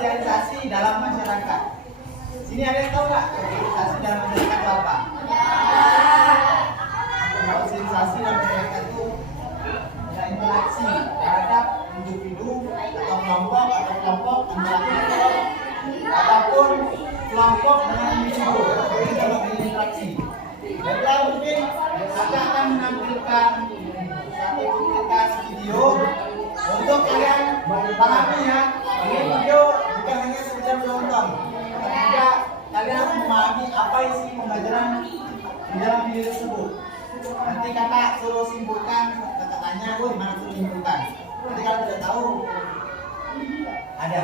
sosialisasi dalam masyarakat. Sini ada yang tahu nggak sosialisasi dalam masyarakat itu apa? Sosialisasi dalam masyarakat itu ada interaksi terhadap individu atau kelompok ataupun kelompok dengan individu dalam interaksi. Jadi mungkin saya akan menampilkan satu cuplikan video untuk kalian pahami ya. Ini video bukan hanya sekedar menonton, tapi juga kalian harus memahami apa isi pembelajaran di dalam video tersebut. Nanti kakak suruh simpulkan, kakak tanya, mana suruh simpulkan. Nanti kalau tidak tahu, ada.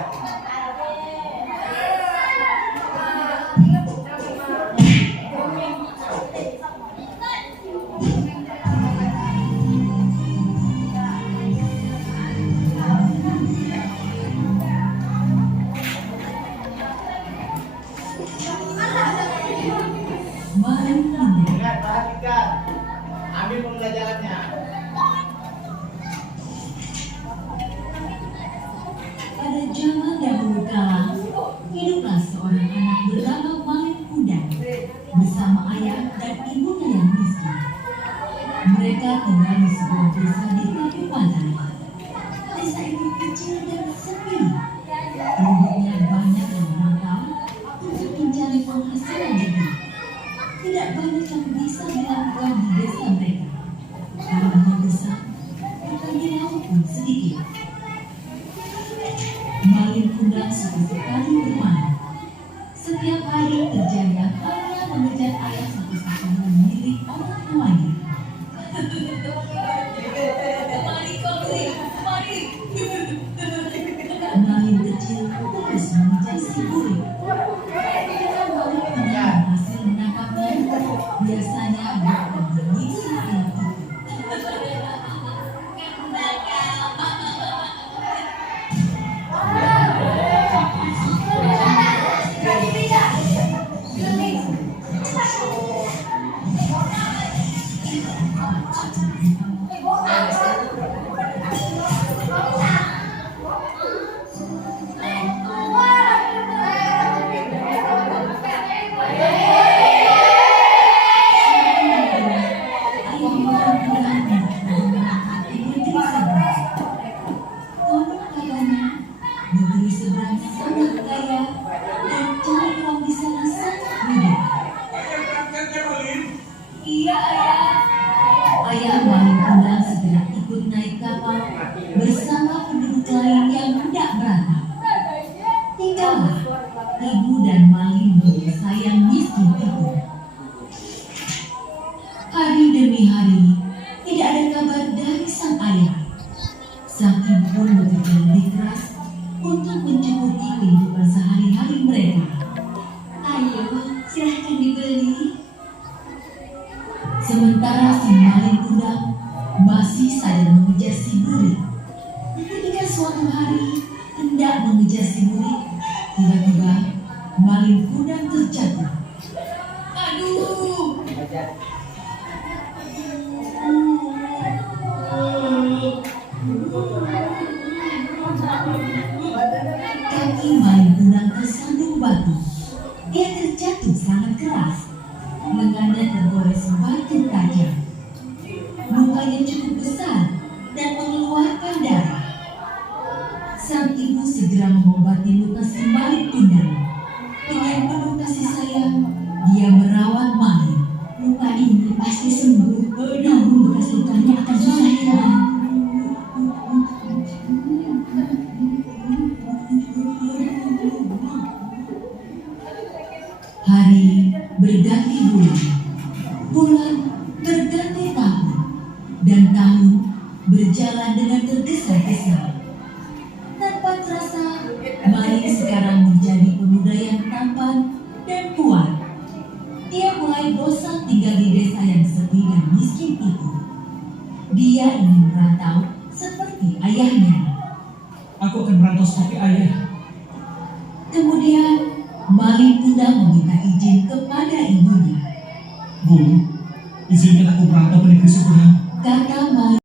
Ingat, perhatikan, ambil pembelajarannya. Pada zaman dahulu kala, hiduplah seorang anak bernama Malik Kuda bersama ayah dan ibunya yang miskin. Mereka tinggal di sebuah desa di tepi pantai. Desa itu kecil dan sepi. Penduduknya banyak yang merantau untuk mencari penghasilan lebih. Tidak banyak yang bisa dilakukan di desa mereka. Rumahnya besar, bukan di laut pun sedikit. Malik Kuda suka sekali bermain. Setiap hari kerjanya hanya mengejar ayah satu-satunya milik orang tuanya. Malik kecil terus mengejar si burung. Ketika Malik Kuda berhasil menangkapnya, biasanya dia akan mengisi air itu. Negeri seberang sangat kaya dan cari uang di sana sangat mudah. Iya ayah. Ayah Malik Kuda segera ikut naik kapal bersama penduduk lain yang tidak merantau. Tinggallah ibu dan Malik desa yang miskin itu. Hari demi hari tidak ada kabar dari sang ayah. Sang ibu pun bekerja lebih keras untuk mencukupi kehidupan sehari-hari mereka. Ayo, silahkan dibeli. Sementara si Malik Kuda masih saja mengejar si burik. Ketika suatu hari hendak mengejar si burik, tiba-tiba Malik Kuda terjatuh. Aduh! Kaki Malik Kuda tersandung batu. Dia terjatuh sangat keras. Lengannya tergores batu tajam. Lukanya cukup besar dan mengeluarkan darah. Sang ibu segera mengobati luka si Malik Kuda. Dengan penuh kasih sayang, dia merawat Malik. Luka ini pasti sembuh. Namun bekas lukanya akan susah hilang. Hari berganti bulan berganti tahun, dan tahun berjalan dengan tergesa-gesa. Tanpa terasa, Malik sekarang menjadi pemuda yang tampan dan kuat. Dia mulai bosan tinggal di desa yang sepi dan miskin itu. Dia ingin merantau seperti ayahnya. Aku akan merantau seperti ayah. Kemudian Malik Kuda meminta izin kepada ibunya. Bu, izinkan aku merantau ke negeri seberang. Kata Malik.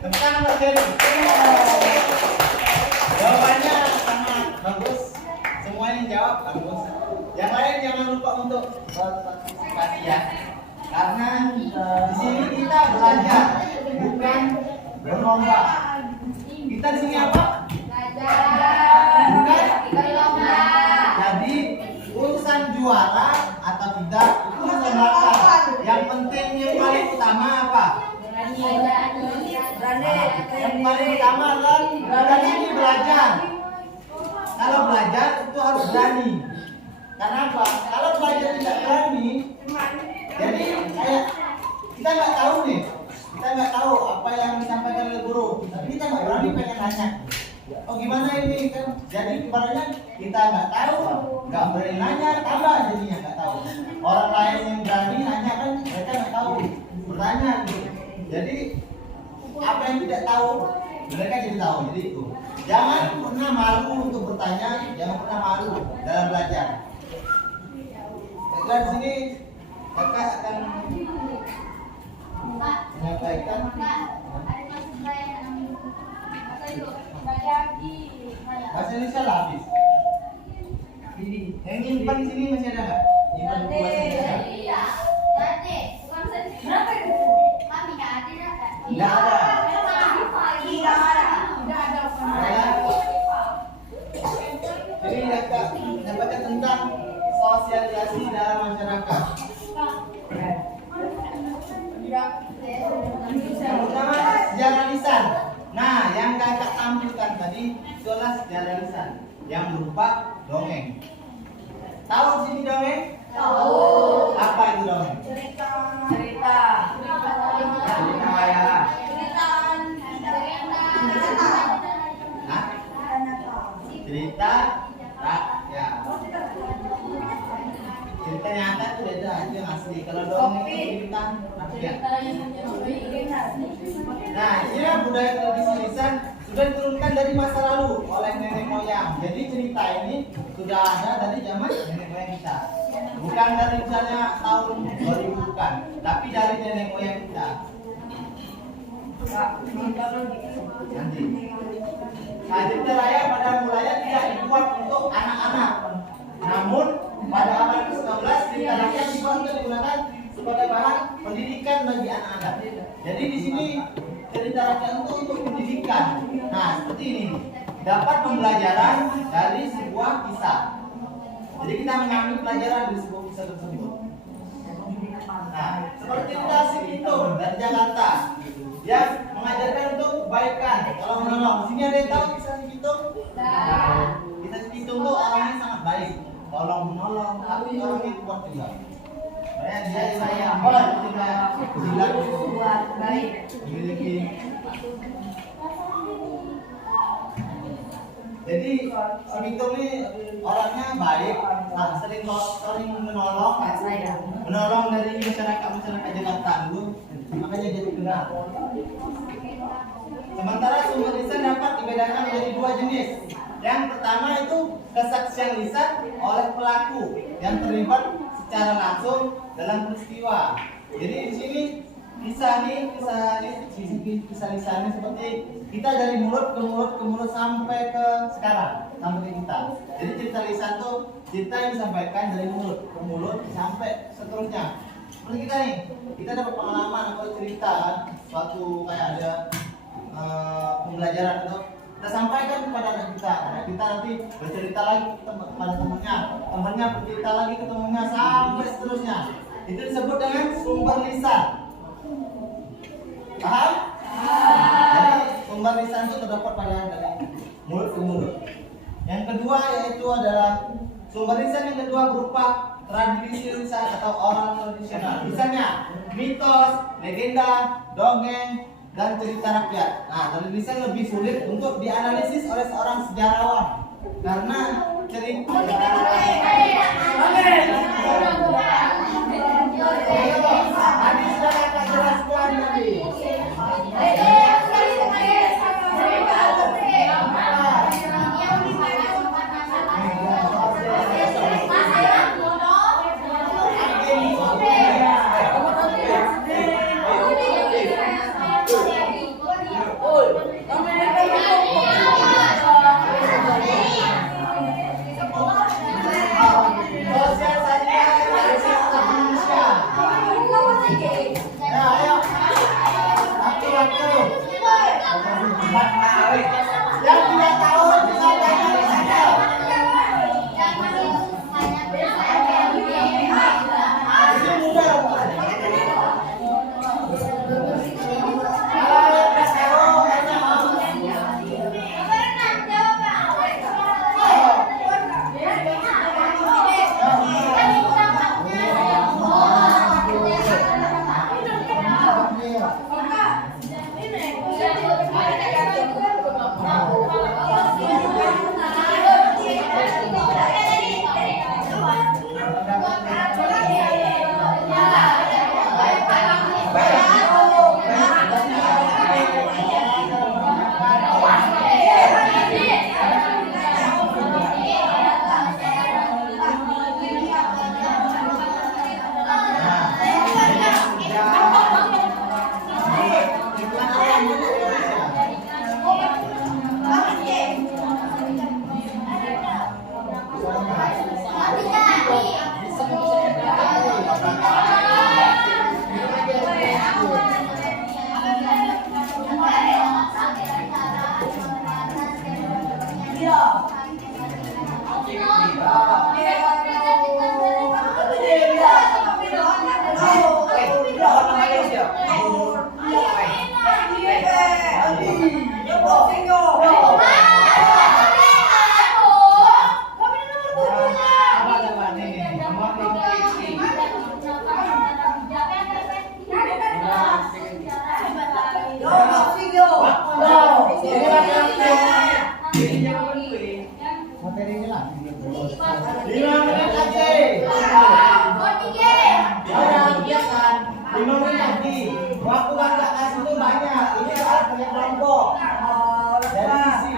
Teman, Cherry. Jawabannya sangat bagus. Semuanya jawab bagus. Yang lain jangan lupa untuk berpartisipasi ya. Karena di sini kita belajar, bukan berlomba. Kita di sini apa? Bukan berlomba. Jadi urusan juara atau tidak itu urusan belakang. Yang penting yang paling utama apa? Yang paling utama adalah kita ini belajar. Kalau belajar itu harus berani. Karena apa? Kalau belajar tidak berani, jadi kayak kita nggak tahu nih, kita nggak tahu apa yang disampaikan oleh guru, tapi kita nggak berani pengen nanya. Oh gimana ini kan? Jadi ibaratnya kita nggak tahu, nggak berani nanya, tambah jadinya nggak tahu. Orang lain yang berani nanya kan mereka nggak tahu, bertanya gitu. Jadi apa yang tidak tahu mereka jadi tahu. Jadi itu jangan pernah malu untuk bertanya, jangan pernah malu dalam belajar. Di sini kakak akan menyampaikan bahasa Indonesia lah habis. Yang nyimpan di sini masih ada nggak? Nyimpan buku bahasa Indonesia? Nggak ada. Jadi kakak menyampaikan tentang sosialisasi dalam masyarakat. Yang pertama sejarah lisan. Nah, yang kakak tampilkan tadi itu adalah sejarah lisan yang berupa dongeng. Tahu di sini dongeng? Tahu. Apa itu dongeng? Cerita ya. Hah? Cerita rakyat. Cerita nyata itu beda, itu yang asli. Kalau dongeng itu cerita rakyat. Nah, ini budaya tradisi lisan sudah diturunkan dari masa lalu oleh nenek moyang. Jadi cerita ini sudah ada dari zaman nenek moyang kita. Bukan dari misalnya tahun 2000 bukan, tapi dari nenek moyang kita. Nanti. Nah, cerita raya pada mulanya tidak dibuat untuk anak-anak. Namun pada abad ke-19 cerita rakyat dibuat untuk digunakan sebagai bahan pendidikan bagi anak-anak. Jadi di sini cerita rakyat untuk pendidikan. Nah, seperti ini. Dapat pembelajaran dari sebuah kisah. Jadi kita mengambil pelajaran dari sebuah kisah tersebut. Nah, seperti cerita si Pitung dari Jakarta yang mengajarkan untuk kebaikan. Kalau menolong, di sini ada yang tahu kisah si Pitung? Kisah si Pitung itu orangnya sangat baik, tolong menolong, tapi orangnya kuat juga. Dia saya juga bilang buat baik, memiliki. Jadi si Pitung ini orangnya baik, sering menolong dari masyarakat Jakarta dulu, makanya jadi kenal. Sementara sumber lisan dapat dibedakan menjadi dua jenis. Yang pertama itu kesaksian lisan oleh pelaku yang terlibat secara langsung dalam peristiwa. Jadi di sini kisah lisan seperti kita dari mulut ke mulut sampai ke sekarang, sampai ke kita. Jadi cerita lisan tuh cerita yang disampaikan dari mulut ke mulut sampai seterusnya. Seperti kita nih, kita dapat pengalaman atau cerita kan, suatu kayak ada pembelajaran atau kita sampaikan kepada anak kita nanti bercerita lagi kepada temannya bercerita lagi ke temannya sampai seterusnya. Itu disebut dengan sumber lisan. Paham? Jadi sumber lisan itu terdapat pada dari mulut ke mulut. Yang kedua yaitu adalah sumber lisan yang kedua berupa tradisi lisan atau oral tradisional. Misalnya mitos, legenda, dongeng, dan cerita rakyat. Nah, dari lisan lebih sulit untuk dianalisis oleh seorang sejarawan karena cerita tadi sudah kakak jelaskan tadi. menurut tadi waktu kakak kasih itu banyak. Ini adalah punya kelompok dari sisi.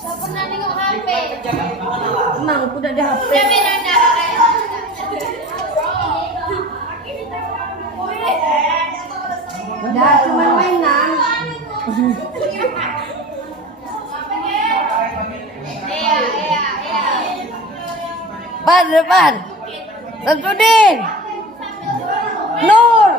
Pernah nengok HP. Emang aku udah ada HP. Udah Miranda. Udah cuma mainan. Pan depan. Samsudin. Nur.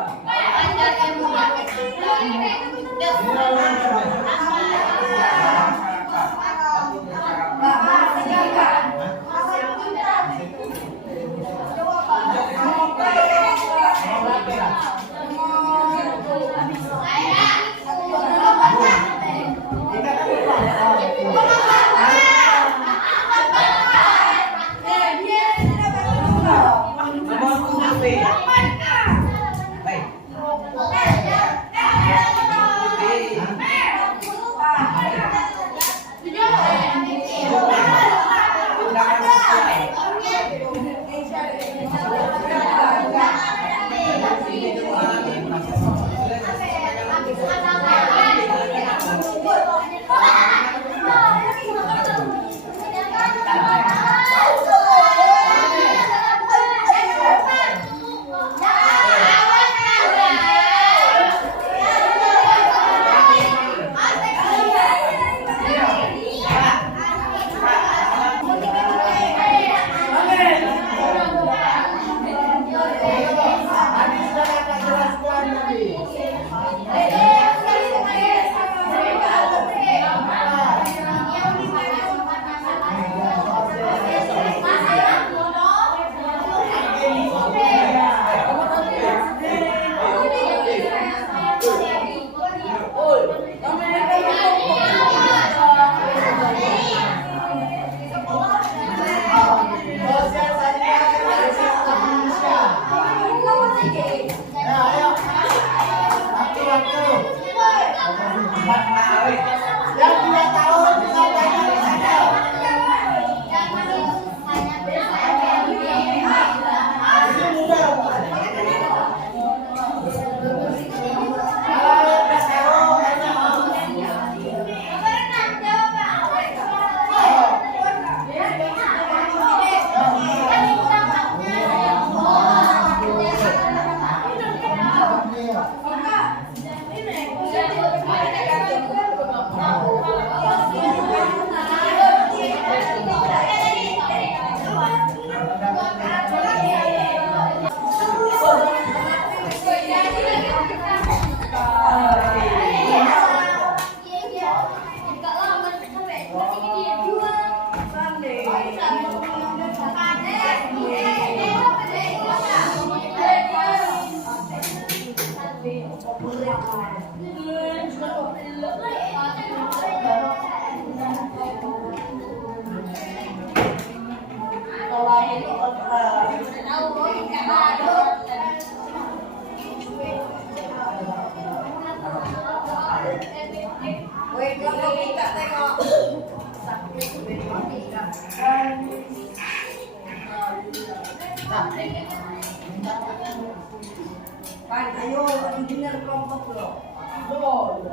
Pan, ayo, engineer kelompok lo.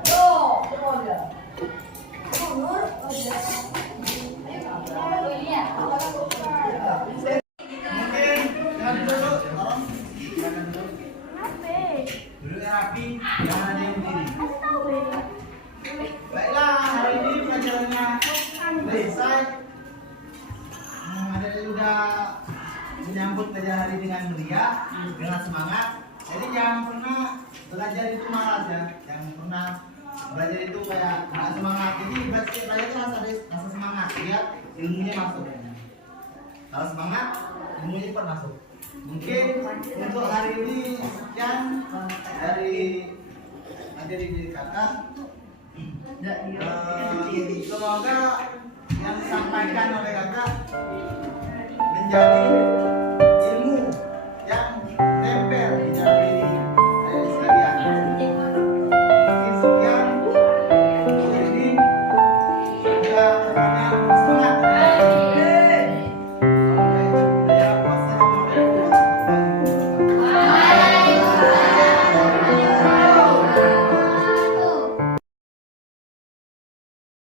Do ya. Nur, Mungkin jangan dulu, tolong. Silakan dulu. Duduk yang rapi, jangan ada yang berdiri. Baiklah, hari ini pelajarannya selesai. Ada juga menyambut pelajaran hari dengan meriah, dengan semangat. Jadi jangan pernah belajar itu malas ya, jangan pernah belajar itu kayak nggak semangat. Jadi belajar itu rasa semangat, ya ilmunya masuk. Kalau semangat, ilmunya cepat masuk. Mungkin untuk hari ini sekian dari materi dari kakak. Semoga yang disampaikan oleh kakak menjadi